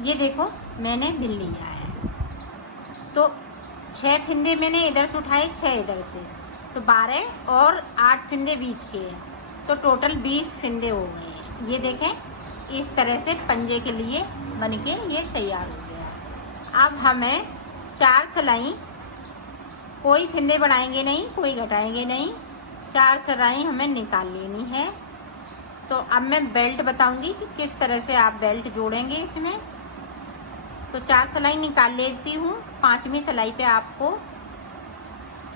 ये देखो मैंने बिल लिया है, तो 6 फिंदे मैंने इधर से उठाए, 6 इधर से, तो 12 और 8 फिंदे बीच के हैं, तो टोटल 20 फिंदे हो गए हैं। ये देखें इस तरह से पंजे के लिए बन के ये तैयार हो गया। अब हमें 4 सिलाई, कोई फिंदे बढ़ाएंगे नहीं, कोई घटाएंगे नहीं, 4 सिलाई हमें निकाल लेनी है। तो अब मैं बेल्ट बताऊंगी कि किस तरह से आप बेल्ट जोड़ेंगे इसमें। तो 4 सिलाई निकाल लेती हूँ, 5वीं सिलाई पे आपको,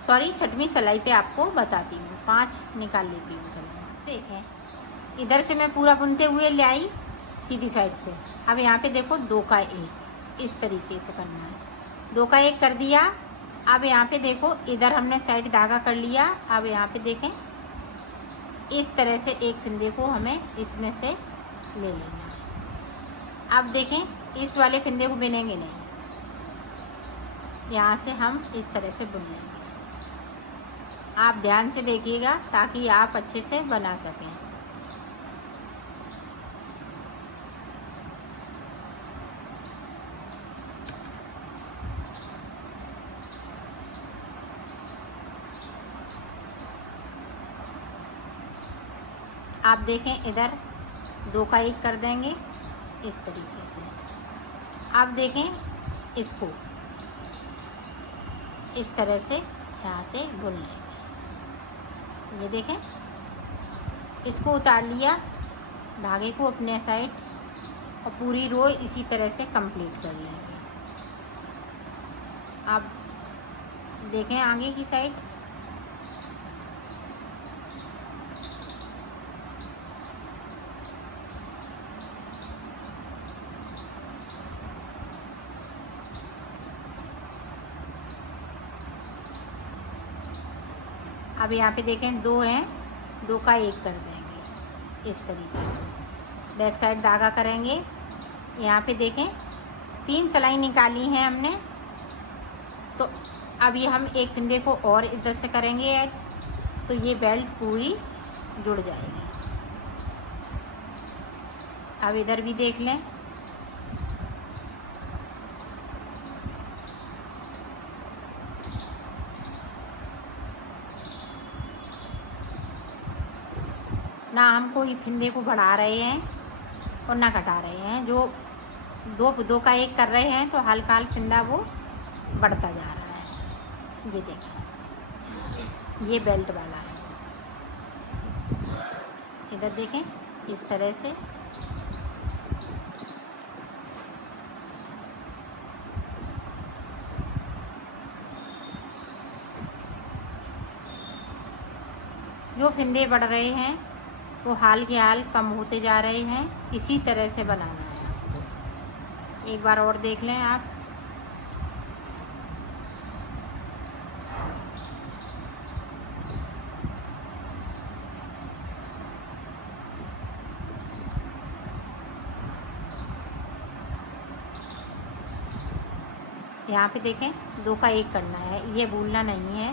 सॉरी 6वीं सिलाई पे आपको बताती हूँ। 5 निकाल लेती हूँ सिलाई। देखें इधर से मैं पूरा बुनते हुए ले आई सीधी साइड से। अब यहाँ पे देखो 2 का 1 इस तरीके से करना है। 2 का 1 कर दिया। अब यहाँ पे देखो इधर हमने साइड धागा कर लिया। अब यहाँ पे देखें इस तरह से एक फिंदे को हमें इसमें से ले लेना है। अब देखें इस वाले फिंदे को बुनेंगे नहीं, यहाँ से हम इस तरह से बुन लेंगे। आप ध्यान से देखिएगा ताकि आप अच्छे से बना सकें। आप देखें इधर 2 का 1 कर देंगे इस तरीके से। अब देखें इसको इस तरह से यहाँ से बुन लेंगे। ये देखें इसको उतार लिया धागे को अपने साइड, और पूरी रो इसी तरह से कंप्लीट कर लेंगे। अब देखें आगे की साइड, अब यहाँ पे देखें 2 हैं, 2 का 1 कर देंगे इस तरीके से। बैक साइड धागा करेंगे। यहाँ पे देखें 3 सिलाई निकाली हैं हमने, तो अब ये हम एक फिंदे को और इधर से करेंगे ऐड, तो ये बेल्ट पूरी जुड़ जाएगी। अब इधर भी देख लें। ना हम कोई फिंदे को बढ़ा रहे हैं और ना घटा रहे हैं। जो 2 का 1 कर रहे हैं तो हल्का हल्का फिंदा वो बढ़ता जा रहा है। ये देखें ये बेल्ट वाला है। इधर देखें इस तरह से जो फिंदे बढ़ रहे हैं वो हाल के हाल कम होते जा रहे हैं। इसी तरह से बनाना है आपको। एक बार और देख लें आप। यहाँ पे देखें 2 का 1 करना है, ये भूलना नहीं है।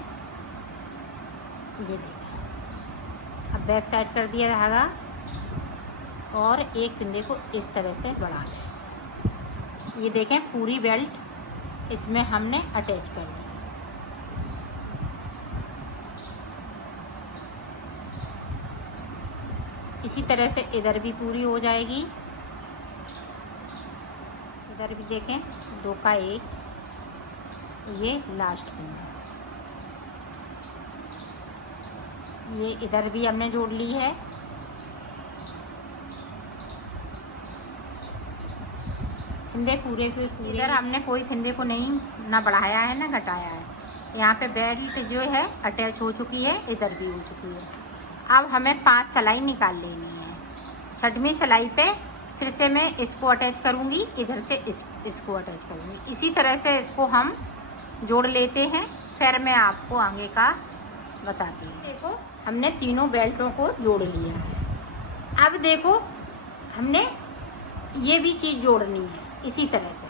ये देखें अब बैक साइड कर दिया धागा और एक फिंदे को इस तरह से बढ़ा लें। ये देखें पूरी बेल्ट इसमें हमने अटैच कर दी। इसी तरह से इधर भी पूरी हो जाएगी। इधर भी देखें 2 का 1, ये लास्ट फिंदा, ये इधर भी हमने जोड़ ली है। फिंदे पूरे के पूरे, इधर हमने कोई फिंदे को नहीं ना बढ़ाया है ना घटाया है। यहाँ पे बेल्ट जो है अटैच हो चुकी है, इधर भी हो चुकी है। अब हमें 5 सिलाई निकाल लेनी है। 6वीं सिलाई पे फिर से मैं इसको अटैच करूँगी, इधर से इसको अटैच करूँगी। इसी तरह से इसको हम जोड़ लेते हैं, फिर मैं आपको आगे का बताती हूँ। देखो हमने तीनों बेल्टों को जोड़ लिया है। अब देखो हमने ये भी चीज़ जोड़नी है इसी तरह से।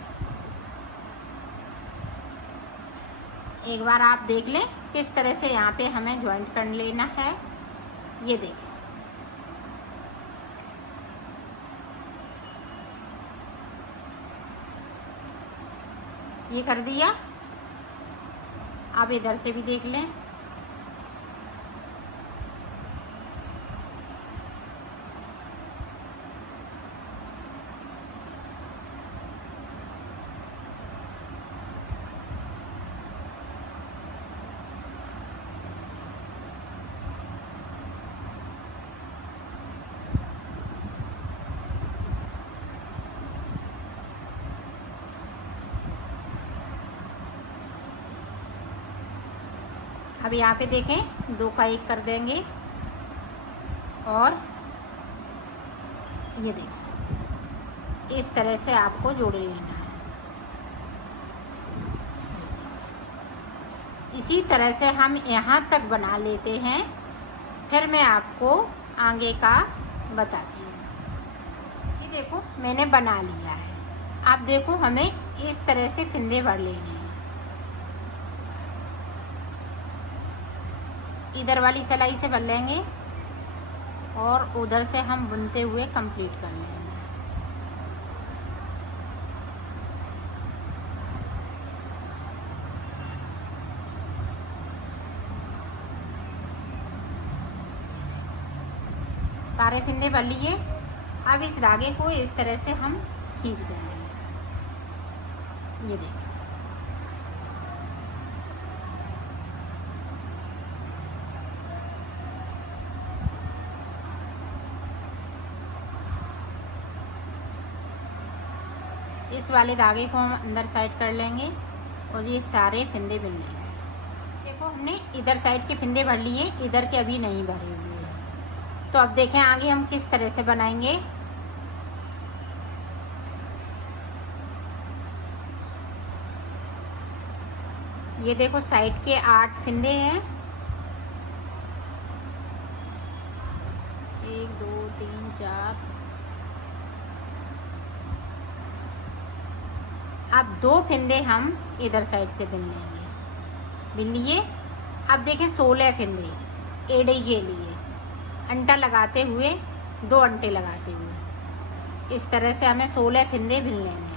एक बार आप देख लें किस तरह से यहाँ पे हमें ज्वाइंट कर लेना है। ये देखें ये कर दिया। अब इधर से भी देख लें। अब यहाँ पे देखें 2 का 1 कर देंगे और ये देखें इस तरह से आपको जोड़ लेना है। इसी तरह से हम यहाँ तक बना लेते हैं, फिर मैं आपको आगे का बताती हूँ। ये देखो मैंने बना लिया है। आप देखो हमें इस तरह से फिंदे भर लेने हैं। इधर वाली सिलाई से भर लेंगे और उधर से हम बुनते हुए कंप्लीट कर लेंगे। सारे फिंदे भर लिए। अब इस धागे को इस तरह से हम खींच देंगे। ये देखिए इस वाले धागे को हम अंदर साइड कर लेंगे और ये सारे फिंदे बिन लेंगे। देखो हमने इधर साइड के फिंदे भर लिए, इधर के अभी नहीं भरे हुए हैं। तो अब देखें आगे हम किस तरह से बनाएंगे। ये देखो साइड के 8 फिंदे हैं। 1 2 3 4। अब 2 फिंदे हम इधर साइड से बिन लेंगे। बिन लिए। अब देखें 16 फिंदे एड़ी के लिए अंटा लगाते हुए, 2 अंटे लगाते हुए इस तरह से हमें 16 फिंदे बिन लेने हैं।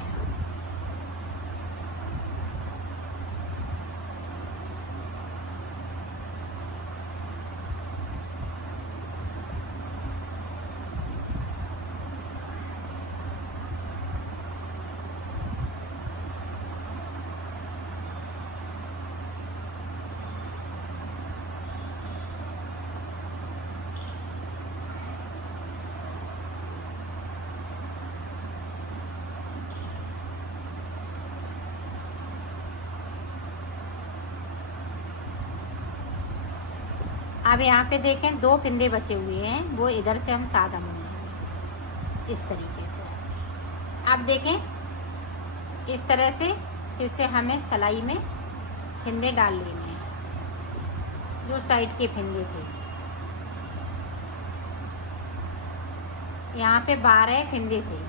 अब यहाँ पे देखें 2 फिंदे बचे हुए हैं, वो इधर से हम सादा बुन लेंगे इस तरीके से। अब देखें इस तरह से फिर से हमें सिलाई में फिंदे डाल लेने हैं, जो साइड के फिंदे थे। यहाँ पे 12 फिंदे थे।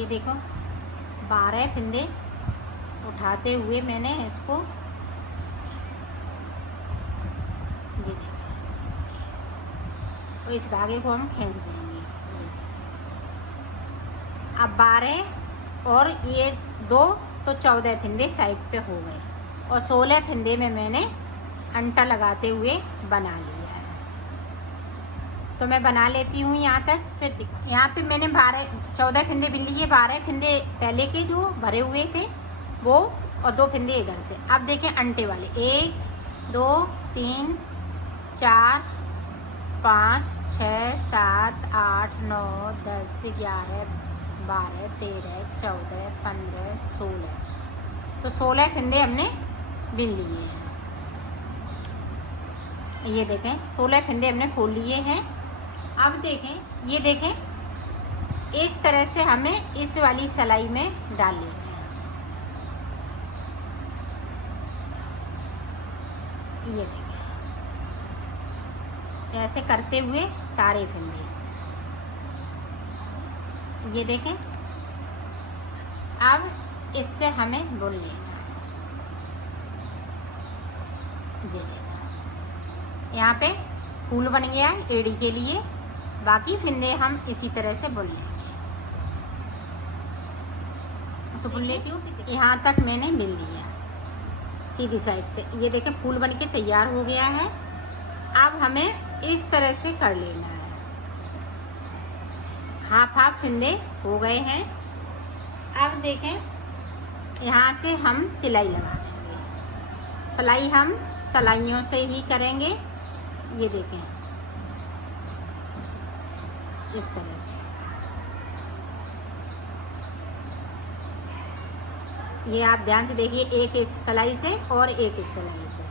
ये देखो 12 फिंदे उठाते हुए मैंने इसको ये देखो, तो इस धागे को हम खींच देंगे। अब 12 और ये 2 तो 14 फिंदे साइड पे हो गए और 16 फिंदे में मैंने अंटा लगाते हुए बना लिया है। तो मैं बना लेती हूँ यहाँ तक। फिर यहाँ पे मैंने 14 फिंदे बिन लिए। 12 फिंदे पहले के जो भरे हुए थे वो और 2 फिंदे इधर से। अब देखें अंटे वाले 1 2 3 4 5 6 7 8 9 10 11 12 13 14 15 16। तो 16 फिंदे हमने बिन लिए हैं। ये देखें 16 फिंदे हमने खोल लिए हैं। अब देखें ये देखें इस तरह से हमें इस वाली सिलाई में डाल लेना है। ये देखें ऐसे करते हुए सारे फिंदे। ये देखें अब इससे हमें बुन लेना है। ये देखें यहाँ पे फूल बन गया एड़ी के लिए। बाकी फिंदे हम इसी तरह से बुन लेंगे। तो बुन लेती हूँ। यहाँ तक मैंने बिन लिया सीधी साइड से। ये देखें फूल बन के तैयार हो गया है। अब हमें इस तरह से कर लेना है। हाफ फिंदे हो गए हैं। अब देखें यहाँ से हम सिलाई लगा देंगे। सिलाई हम सिलाइयों से ही करेंगे। ये देखें इस तरह से। ये आप ध्यान से देखिए, एक इस सिलाई से और एक इस सिलाई से,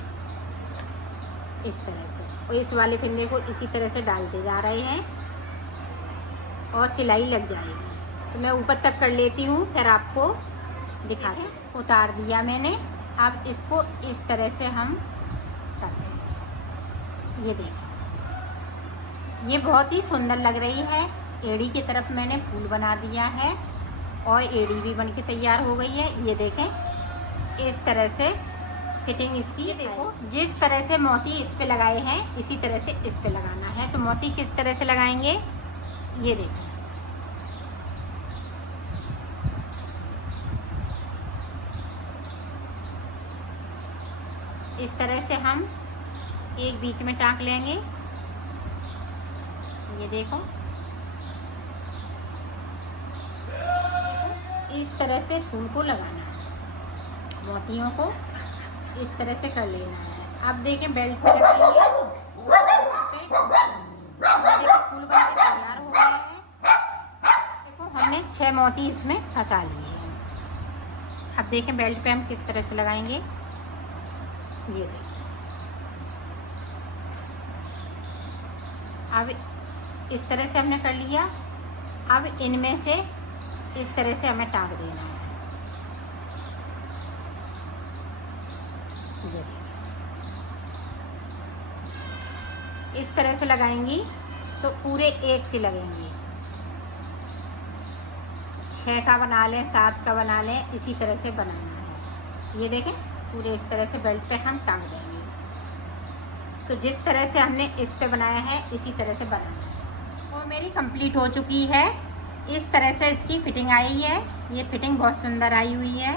इस तरह से। और इस वाले फिंदे को इसी तरह से डालते जा रहे हैं और सिलाई लग जाएगी। तो मैं ऊपर तक कर लेती हूँ, फिर आपको दिखा दें। उतार दिया मैंने। अब इसको इस तरह से हम कर देंगे। ये देखिए, ये बहुत ही सुंदर लग रही है। एड़ी की तरफ मैंने फूल बना दिया है और एड़ी भी बन के तैयार हो गई है। ये देखें इस तरह से फिटिंग इसकी। देखो जिस तरह से मोती इस पे लगाए हैं इसी तरह से इस पे लगाना है। तो मोती किस तरह से लगाएंगे, ये देखें। इस तरह से हम एक बीच में टाँक लेंगे। ये देखो इस तरह से फूल को लगाना है। मोतियों को इस तरह से कर लेना है। अब देखें बेल्ट पे लगाएंगे। देखो फूल बन के तैयार हो गया है। देखो हमने 6 मोती इसमें फंसा लिए हैं। अब देखें बेल्ट पे हम किस तरह से लगाएंगे। ये देखें अब इस तरह से हमने कर लिया। अब इनमें से इस तरह से हमें टाँक देना है। ये इस तरह से लगाएंगी तो पूरे एक से लगेंगे। 6 का बना लें, 7 का बना लें, इसी तरह से बनाना है। ये देखें पूरे इस तरह से बेल्ट पे हम टाँग देंगे। तो जिस तरह से हमने इस पे बनाया है इसी तरह से बनाना है। वो मेरी कंप्लीट हो चुकी है। इस तरह से इसकी फिटिंग आई है। ये फिटिंग बहुत सुंदर आई हुई है।